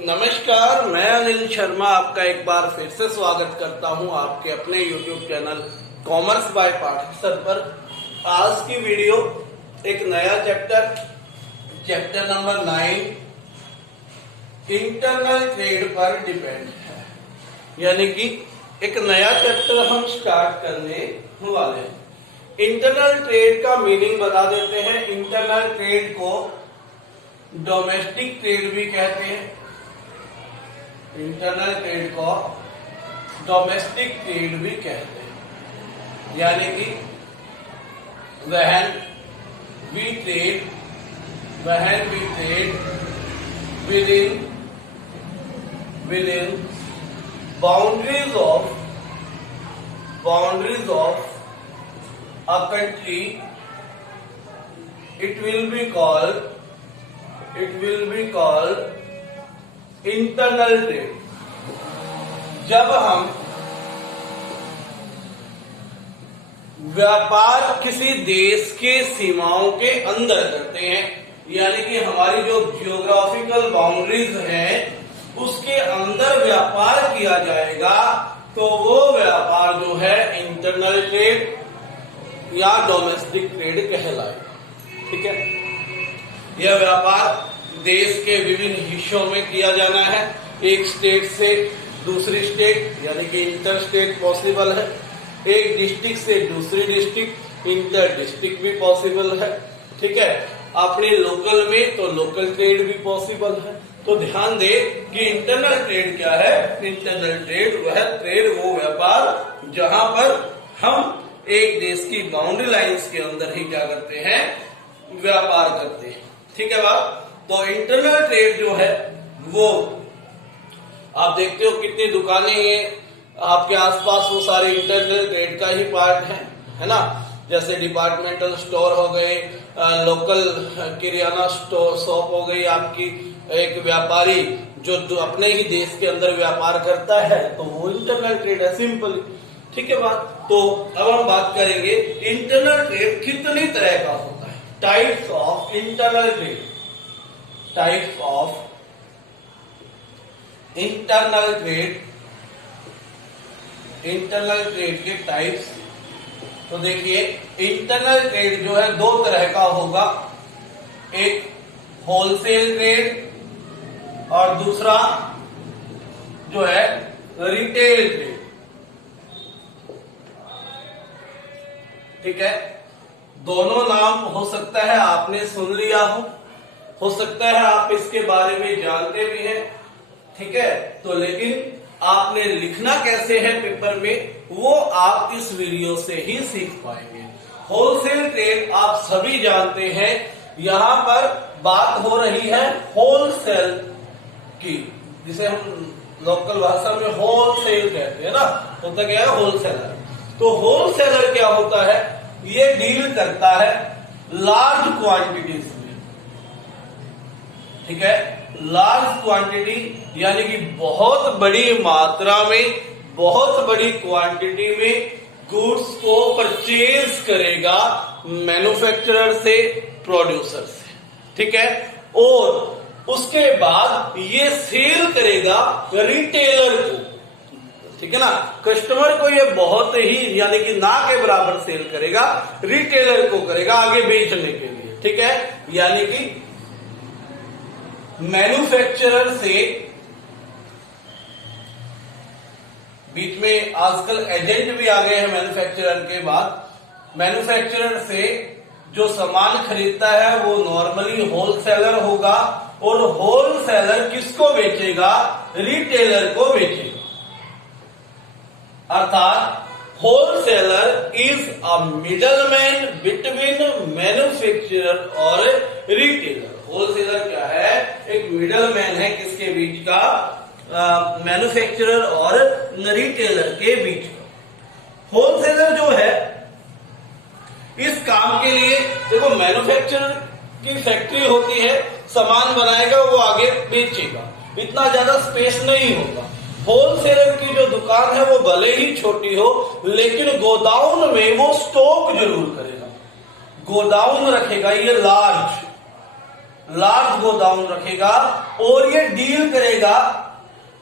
नमस्कार, मैं अनिल शर्मा आपका एक बार फिर से स्वागत करता हूं आपके अपने YouTube चैनल कॉमर्स बाय पाठक पर। आज की वीडियो एक नया चैप्टर नंबर 9 इंटरनल ट्रेड पर डिपेंड है। यानी कि एक नया चैप्टर हम स्टार्ट करने वाले हैं। इंटरनल ट्रेड का मीनिंग बता देते हैं। इंटरनल ट्रेड को डोमेस्टिक ट्रेड भी कहते हैं। इंटरनल ट्रेड को डोमेस्टिक ट्रेड भी कहते हैं। यानी कि when we trade within boundaries of a country, it will be called internal trade. जब हम व्यापार किसी देश के सीमाओं के अंदर करते हैं, यानी कि हमारी जो जियोग्राफिकल बाउंड्रीज हैं उसके अंदर व्यापार किया जाएगा, तो वो व्यापार जो है इंटरनल ट्रेड या डोमेस्टिक ट्रेड कहलाएगा। ठीक है, यह व्यापार देश के विभिन्न हिस्सों में किया जाना है। एक स्टेट से दूसरी स्टेट यानी कि इंटर स्टेट पॉसिबल है। एक डिस्ट्रिक्ट से दूसरी डिस्ट्रिक्ट, इंटर डिस्ट्रिक्ट भी पॉसिबल है। ठीक है, अपने लोकल में तो लोकल ट्रेड भी पॉसिबल है। तो ध्यान दे कि इंटरनल ट्रेड क्या है। इंटरनल ट्रेड वह ट्रेड, वो व्यापार जहां पर हम एक देश की बाउंड्री लाइंस के अंदर ही क्या करते हैं, व्यापार करते हैं। ठीक है बात। तो इंटरनल ट्रेड जो है वो आप देखते हो कितनी दुकानें हैं आपके आसपास, वो सारे इंटरनल ट्रेड का ही पार्ट है ना। जैसे डिपार्टमेंटल स्टोर हो गए, लोकल किराना स्टोर शॉप हो गई आपकी। एक व्यापारी जो अपने ही देश के अंदर व्यापार करता है तो वो इंटरनल ट्रेड है, सिंपल। ठीक है बात। तो अब हम बात करेंगे इंटरनल ट्रेड कितनी तरह का होता है। Types of internal trade. Types of internal trade, internal trade के टाइप्स। तो देखिए, इंटरनल ट्रेड जो है दो तरह का होगा। एक होलसेल ट्रेड और दूसरा जो है रिटेल ट्रेड। ठीक है, दोनों नाम हो सकता है आपने सुन लिया हो सकता है आप इसके बारे में जानते भी हैं। ठीक है, तो लेकिन आपने लिखना कैसे है पेपर में, वो आप इस वीडियो से ही सीख पाएंगे। होलसेल ट्रेड आप सभी जानते हैं। यहां पर बात हो रही है होलसेल की, जिसे हम लोकल भाषा में होलसेल कहते हैं ना। होता क्या है, होलसेलर। तो होलसेलर क्या होता है, ये डील करता है लार्ज क्वांटिटीज में। ठीक है, लार्ज क्वांटिटी यानी कि बहुत बड़ी मात्रा में, बहुत बड़ी क्वांटिटी में गुड्स को परचेज करेगा मैन्युफैक्चरर से, प्रोड्यूसर से। ठीक है, और उसके बाद ये सेल करेगा रिटेलर को। ठीक है ना, कस्टमर को ये बहुत ही यानी कि ना के बराबर सेल करेगा, रिटेलर को करेगा आगे बेचने के लिए। ठीक है, यानी कि मैन्युफैक्चरर से, बीच में आजकल एजेंट भी आ गए हैं मैन्युफैक्चरर के बाद। मैन्युफैक्चरर से जो सामान खरीदता है वो नॉर्मली होलसेलर होगा, और होलसेलर किसको बेचेगा, रिटेलर को बेचेगा। अर्थात wholesaler is a middleman between manufacturer और रिटेलर। होलसेलर क्या है, एक मिडलमैन है किसके बीच का, मैन्युफैक्चरर और रिटेलर के बीच का। होलसेलर जो है इस काम के लिए, देखो मैन्युफैक्चरर की फैक्ट्री होती है, सामान बनाएगा वो आगे बेचेगा, इतना ज्यादा स्पेस नहीं होगा। होलसेलर की जो दुकान है वो भले ही छोटी हो, लेकिन गोदाउन में वो स्टॉक जरूर करेगा, गोदाउन रखेगा, ये लार्ज लार्ज गोडाउन रखेगा और ये डील करेगा,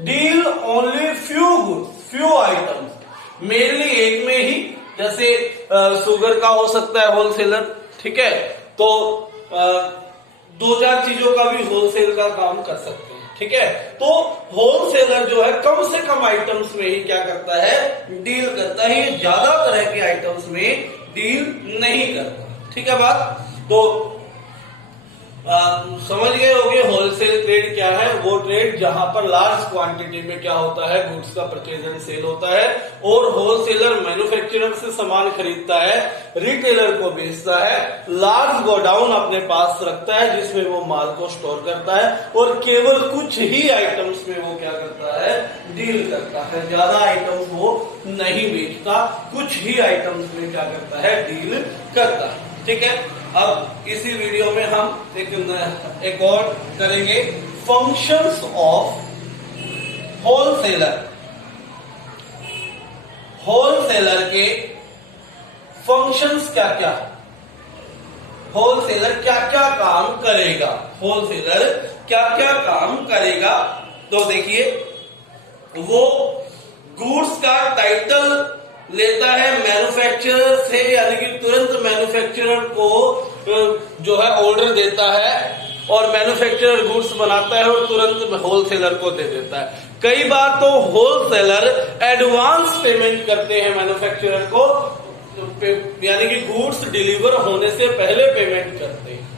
deal only few items, mainly एक में ही, जैसे शुगर का हो सकता है होलसेलर, ठीक है, तो 2-4 चीजों का भी होलसेल का काम कर सकते हैं, ठीक है। तो होलसेलर जो है कम से कम आइटम्स में ही क्या करता है, डील करता है, ये ज्यादा तरह के आइटम्स में डील नहीं करता, ठीक है बात। तो समझ गए होंगे होलसेल ट्रेड क्या है। वो ट्रेड जहां पर लार्ज क्वांटिटी में क्या होता है, गुड्स का परचेज एंड सेल होता है, और होलसेलर मैन्युफैक्चरर से सामान खरीदता है, रिटेलर को बेचता है, लार्ज गोडाउन अपने पास रखता है जिसमें वो माल को स्टोर करता है, और केवल कुछ ही आइटम्स में वो क्या करता है, डील करता है, ज्यादा आइटम्स वो नहीं बेचता, कुछ ही आइटम्स में क्या करता है, डील करता है, ठीक है। अब इसी वीडियो में हम एक और करेंगे, फंक्शंस ऑफ होलसेलर। होलसेलर के फंक्शंस क्या क्या, होलसेलर क्या क्या काम करेगा, होलसेलर क्या क्या काम करेगा। तो देखिए, वो गुड्स का टाइटल लेता है मैन्युफैक्चरर से, यानी कि तुरंत मैन्युफैक्चरर को जो है ऑर्डर देता है, और मैन्युफैक्चरर गुड्स बनाता है और तुरंत होलसेलर को दे देता है। कई बार तो होलसेलर एडवांस पेमेंट करते हैं मैन्युफैक्चरर को, यानी कि गुड्स डिलीवर होने से पहले पेमेंट करते हैं,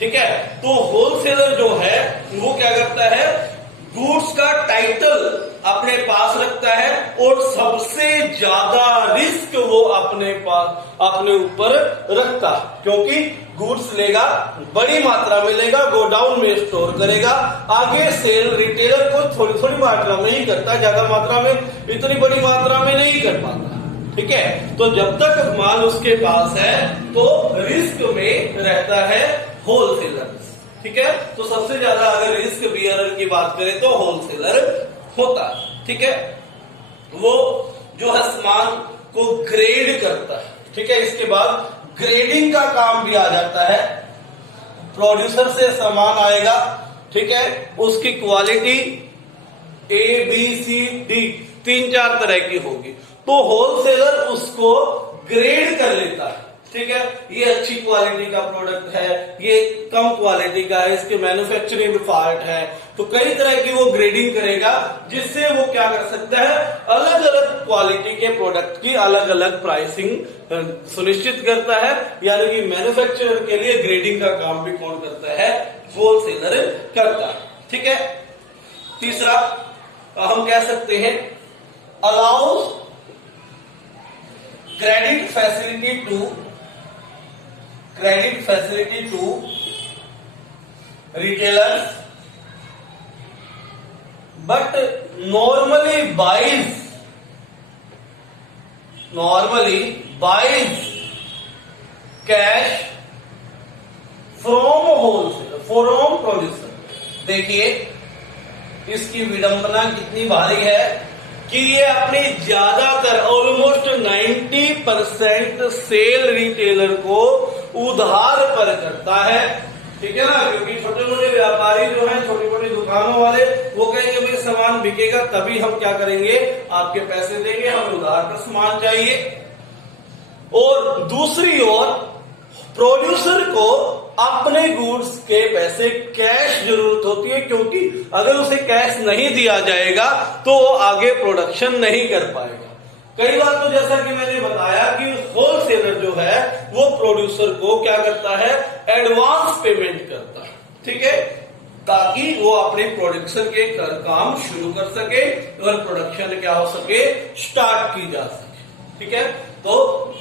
ठीक है। तो होलसेलर जो है वो क्या करता है, गुड्स का टाइटल अपने पास रखता है, और सबसे ज्यादा रिस्क वो अपने ऊपर रखता है, क्योंकि गुड्स लेगा, बड़ी मात्रा में लेगा, गोडाउन में स्टोर करेगा, आगे सेल रिटेलर को थोड़ी थोड़ी मात्रा में ही करता है, ज्यादा मात्रा में, इतनी बड़ी मात्रा में नहीं कर पाता, ठीक है। तो जब तक माल उसके पास है तो रिस्क में रहता है होलसेलर, ठीक है। तो सबसे ज्यादा अगर रिस्क बियरर की बात करें तो होलसेलर होता है, ठीक है। वो जो है सामान को ग्रेड करता है, ठीक है। इसके बाद ग्रेडिंग का काम भी आ जाता है, प्रोड्यूसर से सामान आएगा, ठीक है, उसकी क्वालिटी ABCD 3-4 तरह की होगी, तो होलसेलर उसको ग्रेड कर लेता है, ठीक है। ये अच्छी क्वालिटी का प्रोडक्ट है, ये कम क्वालिटी का है, इसके मैन्युफैक्चरिंग फॉल्ट है, तो कई तरह की वो ग्रेडिंग करेगा, जिससे वो क्या कर सकता है, अलग अलग क्वालिटी के प्रोडक्ट की अलग अलग प्राइसिंग सुनिश्चित करता है। यानी कि मैन्युफैक्चरर के लिए ग्रेडिंग का काम भी कौन करता है, होलसेलर करता है, ठीक है। तीसरा हम कह सकते हैं, allows credit facility to retailers, but normally buys cash from wholesale, from producer। देखिए इसकी विडंबना कितनी भारी है कि ये अपनी ज्यादातर ऑलमोस्ट 90% सेल रिटेलर को उधार पर करता है, ठीक है ना। क्योंकि छोटे मोटे व्यापारी जो हैं, छोटी मोटी दुकानों वाले, वो कहेंगे भाई सामान बिकेगा तभी हम क्या करेंगे, आपके पैसे देंगे, हमें उधार पर सामान चाहिए। और दूसरी ओर प्रोड्यूसर को अपने गुड्स के पैसे कैश जरूरत होती है, क्योंकि अगर उसे कैश नहीं दिया जाएगा तो वो आगे प्रोडक्शन नहीं कर पाएगा। कई बार तो जैसा कि मैंने बताया कि होलसेलर जो है वो प्रोड्यूसर को क्या करता है, एडवांस पेमेंट करता है, ठीक है, ताकि वो अपने प्रोडक्शन के काम शुरू कर सके और प्रोडक्शन क्या हो सके, स्टार्ट की जा सके, ठीक है। तो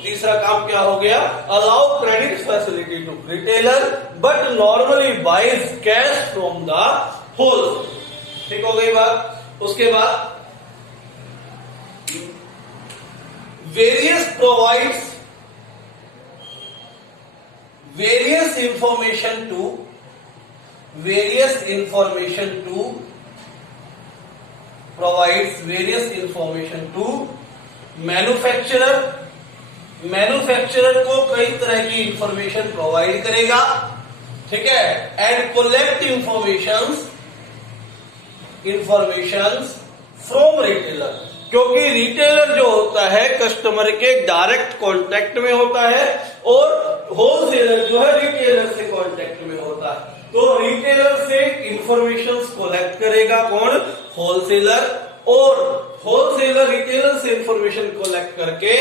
तीसरा काम क्या हो गया, allow credit facility to retailer but normally buys cash from the wholesaler, ठीक हो गई बात। उसके बाद various information to मैन्युफैक्चरर को कई तरह की इंफॉर्मेशन प्रोवाइड करेगा, ठीक है, and collect information from retailer, क्योंकि रिटेलर जो होता है कस्टमर के डायरेक्ट कांटेक्ट में होता है और होलसेलर जो है रिटेलर से कांटेक्ट में होता है। तो रिटेलर से इंफॉर्मेशन कलेक्ट करेगा कौन? होलसेलर, और होलसेलर रिटेलर से इंफॉर्मेशन कलेक्ट करके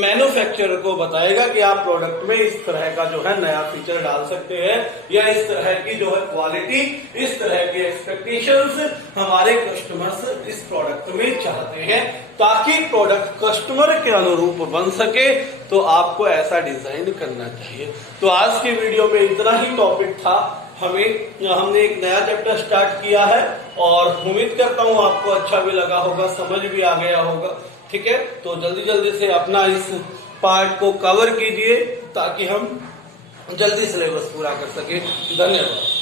मैन्युफैक्चरर को बताएगा कि आप प्रोडक्ट में इस तरह का जो है नया फीचर डाल सकते हैं, या इस तरह की जो है क्वालिटी, इस तरह की एक्सपेक्टेशंस हमारे कस्टमर्स इस प्रोडक्ट में चाहते हैं, ताकि प्रोडक्ट कस्टमर के अनुरूप बन सके। तो आपको ऐसा डिजाइन करना चाहिए। तो आज की वीडियो में इतना ही टॉपिक था। हमने एक नया चैप्टर स्टार्ट किया है और उम्मीद करता हूँ आपको अच्छा भी लगा होगा, समझ भी आ गया होगा। ठीक है, तो जल्दी जल्दी से अपना इस पार्ट को कवर कीजिए ताकि हम जल्दी सिलेबस पूरा कर सके। धन्यवाद।